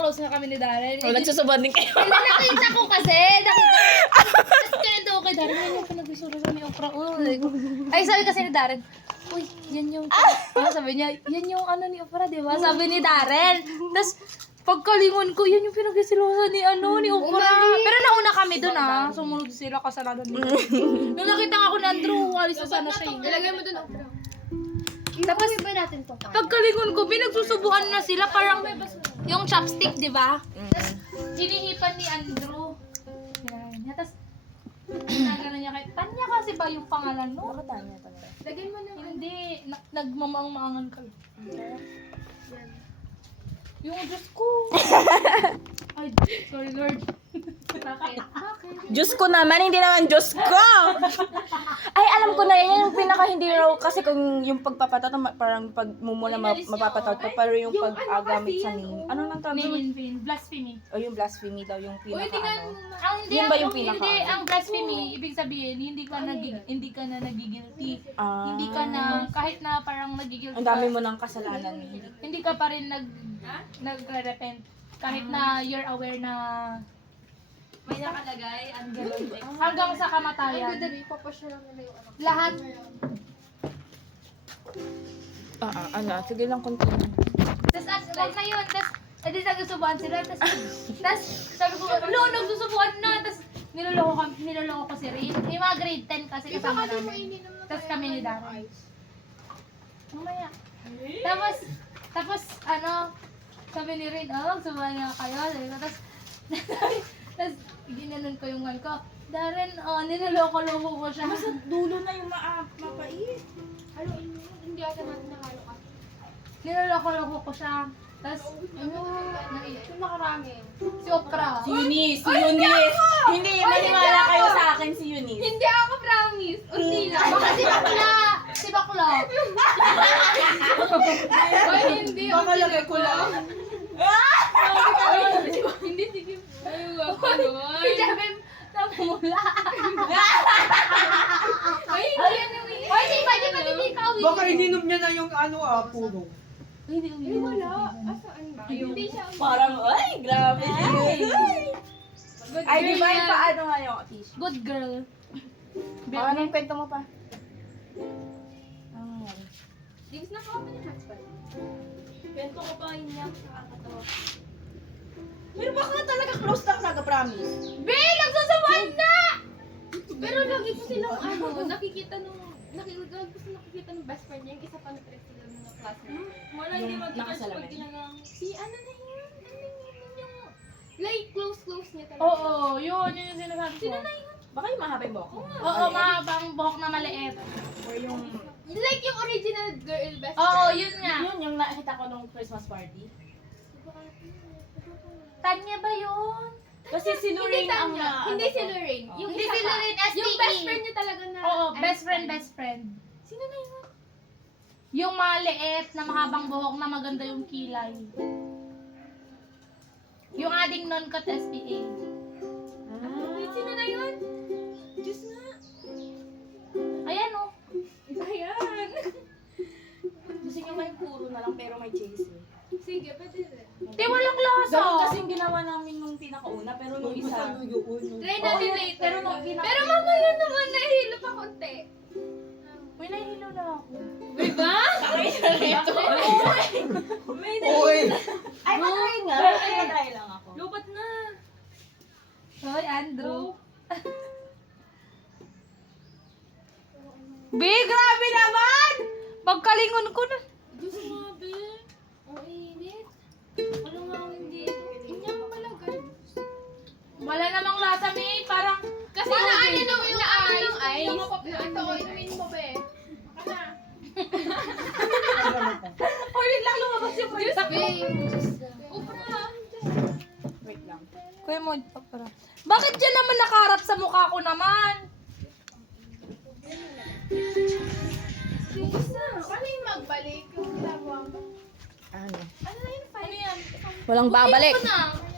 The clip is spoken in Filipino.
magka-close na kami ni Darren. Oh, nagsusubad din kayo. Hindi, nakita ko kasi. Tapos kaya daw kay Darren, yan yung pinag-isurusan ni Okra. Ay, sabi kasi ni Darren, uy, yan yung, sabi niya, yan yung ano ni Okra, di ba? Sabi ni Darren. Tapos, pagkalingon ko, yan yung pinag-isilusan ni ni Okra. Pero nauna kami dun sumunod sila kasalanan nila. Nung nakita nga ako ni Andrew, alis na sana siya. Ilagay mo dun, Okra. Tapos, Iba natin to. pagkalingon ko, pinagsusubuhan na sila, parang yung chopstick, di ba? Tapos, hinihipan ni Andrew. Yan. Tapos, nagano niya kay Tanya kasi ba yung pangalan mo? Baka Tanya talaga. Lagyan mo ng Hindi, nagmamaang-maangan ka. Yung Diyos ko. Ay, sorry Lord. Bakit? Diyos ko naman, hindi naman Diyos ko! Ay, alam ko na yan yung pinaka hindi raw kasi kung yung pagpapatat, parang pag mumula mapapatat pa, pero yung pag-agamit sa name. Ano nang tawag? Name, blasphemy. O yung blasphemy daw, yung pinaka ano. Ang hindi, Yun ba yung pinaka? Hindi, ang blasphemy, ibig sabihin, hindi ka na nagigilty. Hindi ka na, kahit na parang nagigilty Ang dami mo ng kasalanan. hindi ka pa rin nagre-repent. Kahit na you're aware na may nakalagay. hanggang sa kamatayan. Papasya lang nila yung anak. Lahat. Ano, sige lang continue. Tapos wag na yun. Tapos, edi nagsusubuan sila. Tapos, sabi ko, no, nagsusubuan na. Tapos, niloloko ko si Rin. Yung mga grade 10 kasi kasama namin. Tapos kami ni Darren. Mamaya. Tapos, sabi ni Rin, magsubuan nga kayo. Sabi ko, tapos, ginanon ko yung ko. Darren, niloloko-loko ko siya. Sa dulo na yung mapait. Haluin mo. Hindi ata natin nahalo ka. Niloloko-loko ko siya. Tapos, Yung nakarami. si Okra. Si Eunice! Hindi, maniwala kayo sa akin si Eunice. Hindi ako promise. Unti lang. Baka si Bakla. Ay, hindi. Baka lagay ko lang. Hindi, sige. Si Jabem, namula. Ay, hindi yan yung Ay, di ba hindi ka uwi? Baka ininom niya na yung puro. Hindi Ay, wala. Asaan ba? Hindi siya. Parang, ay, grabe. Ay, di ba yung paano nga yung tissue? Good girl. Anong kwento mo pa? James, nakuha mo yung hotspot. Kwento ko pa yun niya. Pero baka talaga close na talaga, promise. Be, nagsusubuan na! Pero lagi ko silang nakikita ng best friend niya. Yung isa pa na-trip sila ng mga classmates. Wala, hindi Yung magkakasya nakasalamin. pag ginagang, si ano na yun? Yung, like, close niya talaga. Oo, yun yung sinasabi ko. Baka yung mahaba yung buhok. Oo, mahabang buhok na maliit. Or yung... Like yung original girl best friend. Oo, yun nga. Yun yung nakita ko nung Christmas party. Tanya ba yun? Kasi si Hindi Lorraine ang... Tanya. Hindi si Lorraine. Oh. Yung Hindi isa si pa. Lorraine, STE. Yung best friend niya talaga na. Oo, best Einstein. friend. Sino na yun? Yung maliit na mahabang buhok na maganda yung kilay. Yung ating non-cut SPA. Wait, sino na yun? Diyos nga. Ayan o. Ayan. Gusto niyo may puro na lang pero may chase. Sige, pwede rin. Di walang lasa. Ganun kasi yung ginawa namin nung pinakauna pero nung isa... Try natin Oo, later. pero nung pinaka... Pero mamaya naman, nahihilo pa konti. Uy, nahihilo na ako. Diba? Oy! Ay, matry nga. Ay, matry lang ako. Lupat na. Hoy, Andrew. Be, grabe naman! Pagkalingon ko na. Diyos nga, be. Ang init. Walang hangin dito. Inyang malagay. Wala namang lasa, May. Parang... Kasi naano nung yung ice. Ito ko, inumin mo, be. Baka na. Uy, wait lang lumabas yung Diyos, be. Upra. Wait lang. Kuya mo, para. Bakit yan naman nakaharap sa mukha ko naman? Diyos na. Paano yung magbalik yung ginagawa mo? Ano? Ano na yun? Ano yan? Walang babalik. Ano na?